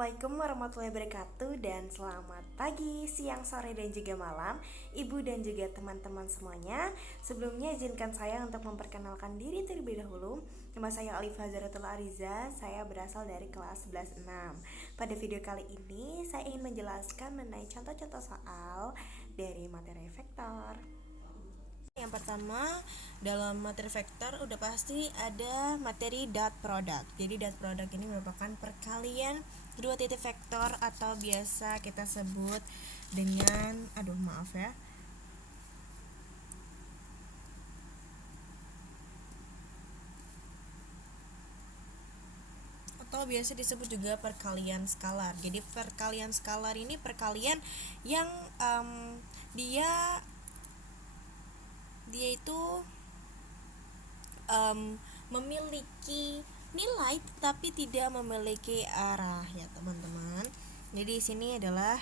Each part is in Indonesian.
Assalamualaikum warahmatullahi wabarakatuh dan selamat pagi, siang, sore, dan juga malam ibu dan juga teman-teman semuanya. Sebelumnya izinkan saya untuk memperkenalkan diri terlebih dahulu. Nama saya Alifah Zaratul Ariza, saya berasal dari kelas 11-6. Pada video kali ini saya ingin menjelaskan mengenai contoh-contoh soal dari materi vektor. Yang pertama, dalam materi vektor udah pasti ada materi dot product. Jadi dot product ini merupakan perkalian dua titik vektor atau biasa kita sebut dengan atau biasa disebut juga perkalian skalar. Jadi perkalian skalar ini perkalian yang dia itu memiliki nilai tetapi tidak memiliki arah ya teman-teman. Jadi di sini adalah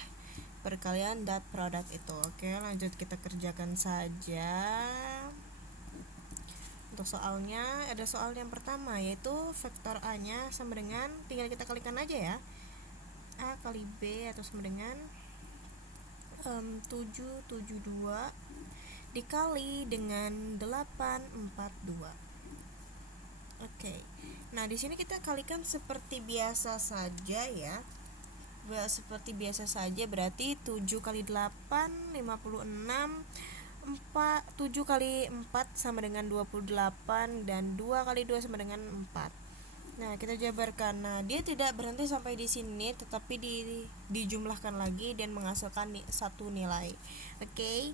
perkalian dot product itu. Oke, lanjut kita kerjakan saja. Untuk soalnya ada soal yang pertama yaitu vektor A nya sama dengan, tinggal kita kalikan aja ya, A kali B atau sama dengan 772 dikali dengan 842. Oke. Nah, di sini kita kalikan seperti biasa saja ya. Seperti biasa saja berarti 7 kali 8 56, 7 kali 4 sama dengan 28 dan 2 kali 2 sama dengan 4. Nah, kita jabarkan. Nah, dia tidak berhenti sampai di sini tetapi dijumlahkan lagi dan menghasilkan satu nilai. Oke.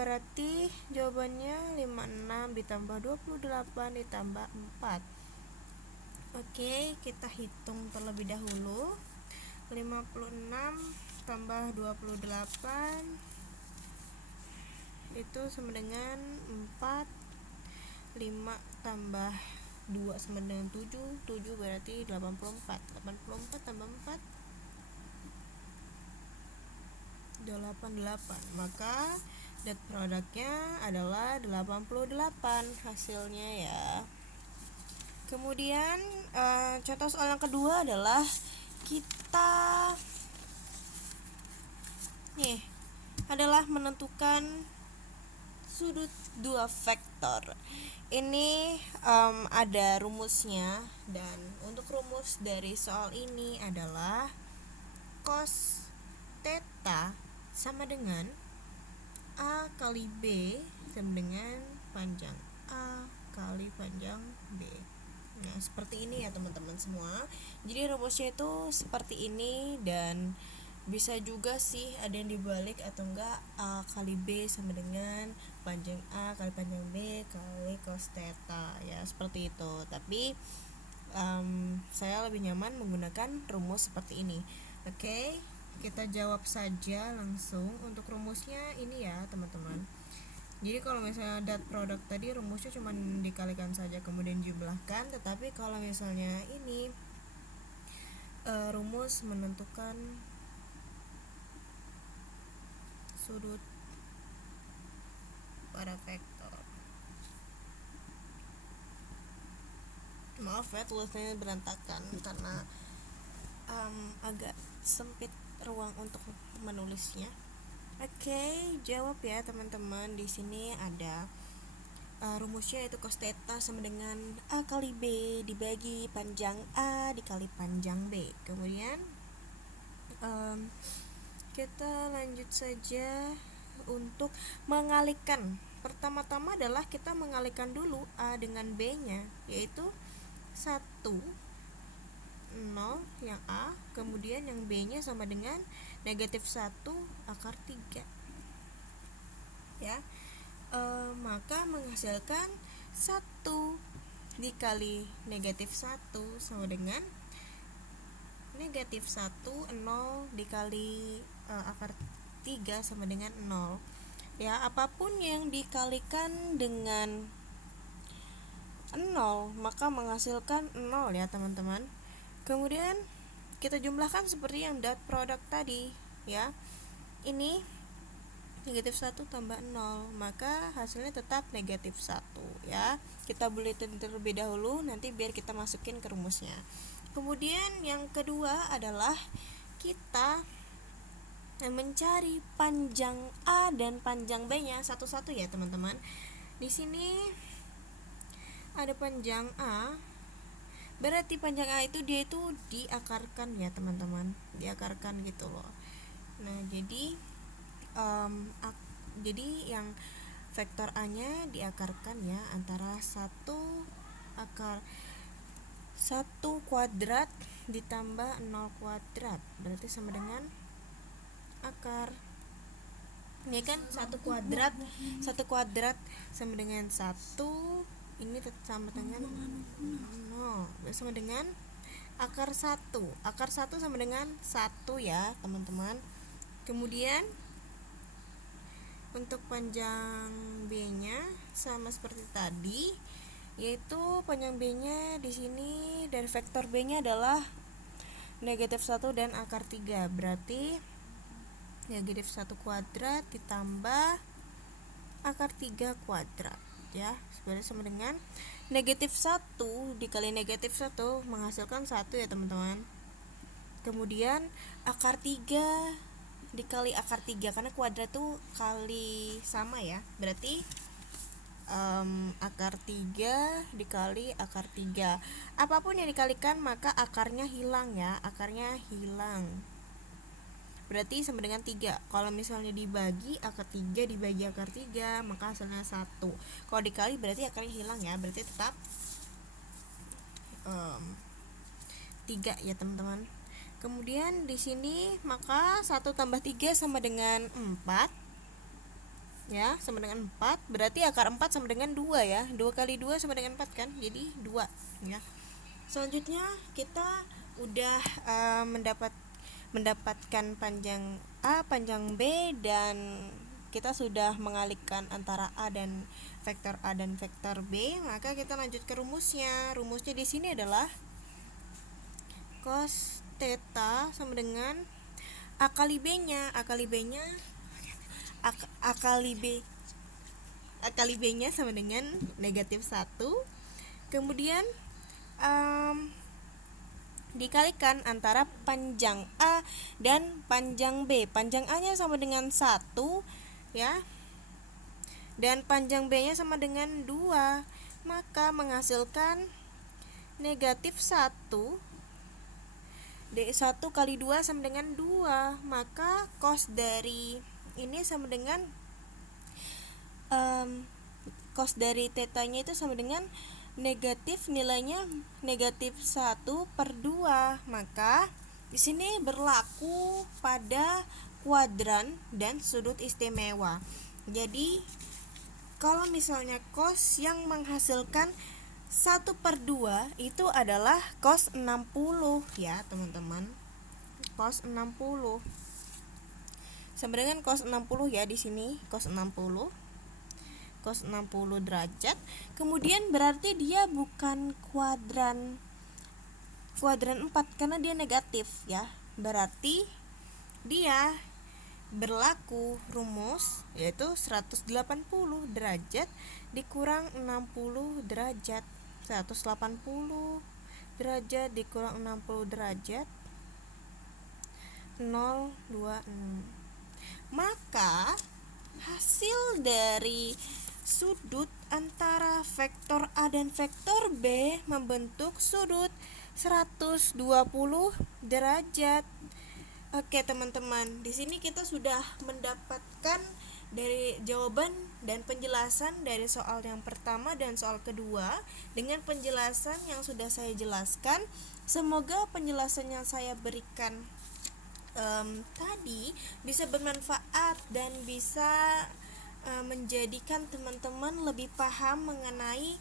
Berarti jawabannya 56 ditambah 28 ditambah 4. Oke, kita hitung terlebih dahulu. 56 tambah 28 itu sama dengan 4. 5 tambah 2 sama dengan 7. 7 berarti 84. 84 tambah 4 88. Maka dot produknya adalah 88 hasilnya ya. Kemudian contoh soal yang kedua adalah kita adalah menentukan sudut dua vektor. Ini ada rumusnya, dan untuk rumus dari soal ini adalah cos theta sama dengan A kali B sama dengan panjang A kali panjang B. Nah, seperti ini ya teman-teman semua. Jadi rumusnya itu seperti ini, dan bisa juga sih ada yang dibalik atau enggak, A kali B sama dengan panjang A kali panjang B kali cos theta ya, seperti itu. Tapi saya lebih nyaman menggunakan rumus seperti ini. Oke, kita jawab saja langsung. Untuk rumusnya ini ya teman-teman. Jadi kalau misalnya dot product tadi rumusnya cuma dikalikan saja kemudian jumlahkan, tetapi kalau misalnya ini rumus menentukan sudut pada vektor. Maaf ya tulisannya berantakan karena agak sempit ruang untuk menulisnya. Oke, jawab ya teman-teman. Di sini ada rumusnya yaitu cos theta sama dengan A kali B dibagi panjang A dikali panjang B. Kemudian kita lanjut saja untuk mengalihkan. Pertama-tama adalah kita mengalihkan dulu A dengan B nya, yaitu 1 0 yang A, kemudian yang B nya sama dengan negatif 1 akar 3 ya. Maka menghasilkan 1 dikali negatif 1 sama dengan negatif 1. 0 dikali akar 3 sama dengan 0 ya. Apapun yang dikalikan dengan 0 maka menghasilkan 0 ya teman-teman. Kemudian kita jumlahkan seperti yang dot product tadi ya. Ini negatif 1 tambah 0, maka hasilnya tetap negatif 1 ya. Kita buletin terlebih dahulu nanti biar kita masukin ke rumusnya. Kemudian yang kedua adalah kita mencari panjang A dan panjang B-nya satu-satu ya teman-teman. Di sini ada panjang A, berarti panjang A itu dia itu diakarkan ya teman-teman, diakarkan gitu loh. Nah jadi yang vektor A-nya diakarkan ya antara 1 kuadrat ditambah 0 kuadrat, berarti sama dengan akar. Ini kan 1 kuadrat sama dengan 1, ini sama dengan 0, sama dengan akar 1. Akar 1 sama dengan 1 ya teman-teman. Kemudian untuk panjang B-nya sama seperti tadi, yaitu panjang B-nya di sini dari vektor B-nya adalah -1 dan akar 3, berarti -1 kuadrat ditambah akar 3 kuadrat ya, sebenarnya sama dengan -1 dikali -1 menghasilkan 1 ya teman-teman. Kemudian akar 3 dikali akar 3, karena kuadrat tuh kali sama ya, berarti akar 3 dikali akar 3, apapun yang dikalikan maka akarnya hilang ya, akarnya hilang, berarti sama dengan 3. Kalau misalnya dibagi akar 3 dibagi akar 3 maka hasilnya 1. Kalau dikali berarti akarnya hilang ya, berarti tetap 3 ya teman-teman. Kemudian di sini maka 1 tambah 3 sama dengan 4 ya, sama dengan 4, berarti akar 4 sama dengan 2 ya, 2 kali 2 sama dengan 4 kan, jadi 2 ya. Selanjutnya kita udah mendapatkan panjang A, panjang B, dan kita sudah mengalihkan antara A dan vektor A dan vektor B. Maka kita lanjut ke rumusnya. Rumusnya di sini adalah cos theta sama dengan A kali B-nya. A kali B-nya sama dengan -1. Kemudian dikalikan antara panjang A dan panjang B. Panjang A-nya sama dengan 1 ya, dan panjang B-nya sama dengan 2, maka menghasilkan -1. 1 kali 2 sama dengan 2, maka cos dari ini sama dengan cos dari tetanya itu sama dengan negatif, nilainya -1/2, maka di sini berlaku pada kuadran dan sudut istimewa. Jadi kalau misalnya cos yang menghasilkan 1/2 itu adalah cos 60 ya teman-teman, cos 60 sama dengan cos 60 ya, di sini cos 60 derajat. Kemudian berarti dia bukan kuadran 4 karena dia negatif ya, berarti dia berlaku rumus yaitu 180 derajat dikurang 60 derajat. 180 derajat dikurang 60 derajat 0,26. Maka hasil dari sudut antara vektor A dan vektor B membentuk sudut 120 derajat. Oke teman-teman, di sini kita sudah mendapatkan dari jawaban dan penjelasan dari soal yang pertama dan soal kedua dengan penjelasan yang sudah saya jelaskan. Semoga penjelasan yang saya berikan tadi bisa bermanfaat dan bisa menjadikan teman-teman lebih paham mengenai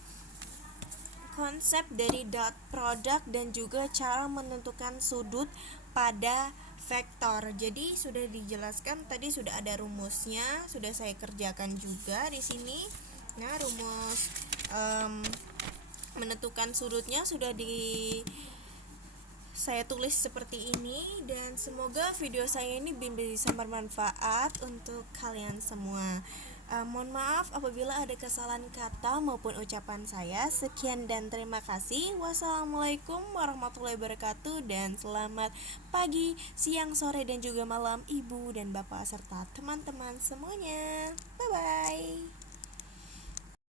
konsep dari dot product dan juga cara menentukan sudut pada vektor. Jadi sudah dijelaskan tadi, sudah ada rumusnya, sudah saya kerjakan juga di sini. Nah, rumus menentukan sudutnya sudah saya tulis seperti ini, dan semoga video saya ini bisa bermanfaat untuk kalian semua. Mohon maaf apabila ada kesalahan kata maupun ucapan saya. Sekian dan terima kasih. Wassalamualaikum warahmatullahi wabarakatuh, dan selamat pagi, siang, sore, dan juga malam ibu dan bapak serta teman-teman semuanya. Bye.